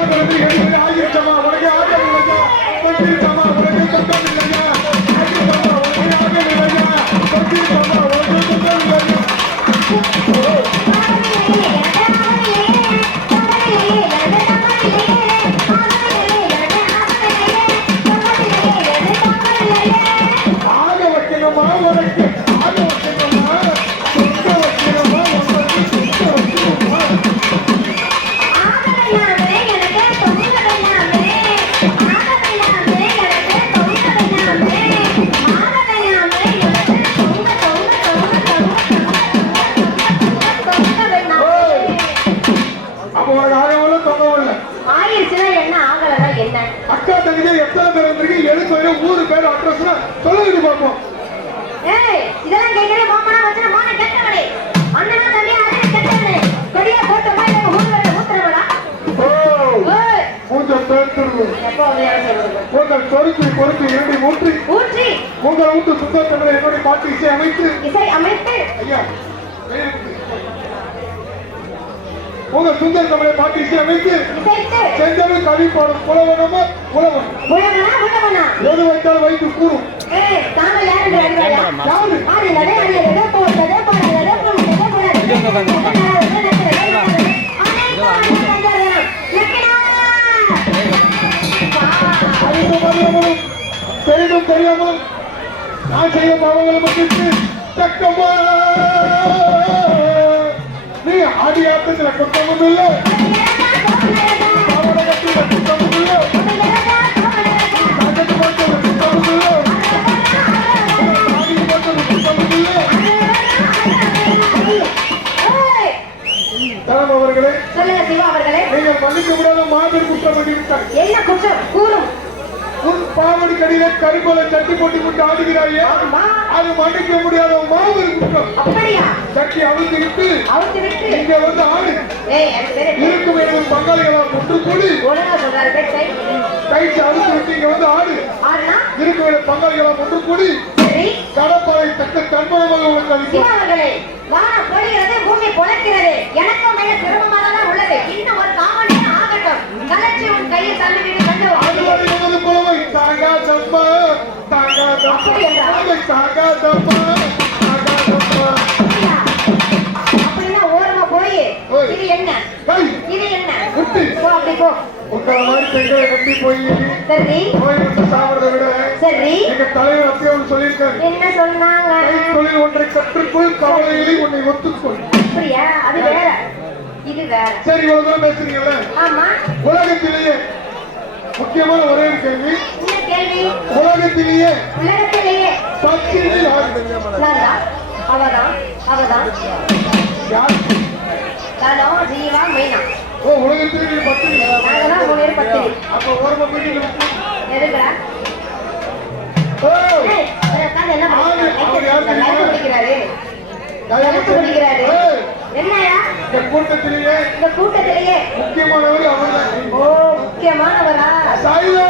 எத்தனை அக்கா தங்கச்சி எத்தனை பேர் வந்திருக்கு எழுத்து வரையும் ஊரு பேர் அட்ரஸ்னா சொல்லுங்க பார்ப்போம் ஏய் இதெல்லாம் கேட்கவே போனா வச்சுனா மோன கெட்டவனே அண்ணனா தம்பி அண்ணன் கெட்டவனே கொடியா போட்டோமா இல்ல ஊர்ல ஊத்துறவடா ஓ மூஞ்ச சொல்றது? உங்கள் சொருக்கி பொறுத்து இரண்டி ஊற்றி. ஊற்றி. உங்கள் ஊட்டு சுந்தர் தமிழை என்னுடைய பாட்டு இசை அமைத்து. இசை அமைத்து. ஐயா உங்க சுந்தர் தமிழை பாட்டு இசை அமைத்து இசைத்து செஞ்சது கவி பாடும் புலவனமா புலவன் எது வைத்தால் வைத்து கூறும் தெரிந்தும் தெரியாமலும் நான் செய்ய பாவங்களை மன்னித்து தக்கமா முடியாத மாபெரும் குற்றம் பண்ணிவிட்டார் என்ன குற்றம்? கூறும். உன் பாவடி கடியில கரிகோலை சட்டி போட்டு விட்டு ஆடுகிறாயே. அது மன்னிக்க முடியாத அப்படியா? சட்டி அவிழ்த்து விட்டு அவுத்து விட்டு இங்க வந்து ஆடு. இருக்கும் எனது பங்காளிகளால் ஒன்று கூடி கைச்சு அவிழ்த்து விட்டு இங்க வந்து ஆடு. இருக்கும் எனது பங்காளிகளால் ஒன்று கூடி கடப்பாறை தக்க தன்மயமாக உங்களுக்கு அளிக்கும் வானம் பொழிகிறது பூமி பொழக்கிறது எனக்கும் மேல சிரமமாக தான் உள்ளது. இன்னும் ஒரு காமன் ஆகட்டும். கலச்சி உன் கையை தள்ளிவிடு தாங்காதம்மா அப்படி என்ன? இது என்ன? விட்டு போ அப்படி போ. உங்களை மாதிரி பெண்களை கட்டி போய் சரி. நோய் வந்து சாவறதை விட சரி. எங்க தலைவர் அத்தியாவது சொல்லியிருக்காரு. என்ன சொன்னாங்க? தொழில் ஒன்றை கற்றுக்கொள் கவலையிலே உன்னை ஒத்துக்கொள். அப்படியா? அது வேற. இது வேற. சரி இவ்வளவு தூரம் பேசுறீங்கல்ல? ஆமா. உலகத்திலேயே முக்கியமான ஒரே ஒரு கேள்வி. உலகத்திலேயே அவதான். அவதான். யார்? நானும் ஜீவா மீனா ஓ உலகத்திலேயே பத்திரிகை நாங்க தான் மூணு பேர் பத்திரி அப்ப ஓரமா போயிட்டு எதுக்குடா ஓ என்ன அவர் குடிக்கிறாரு குடிக்கிறாரு என்னயா இந்த கூட்டத்திலேயே இந்த கூட்டத்திலேயே முக்கியமானவர் அவர்தான். ஓ முக்கியமானவரா? சைலா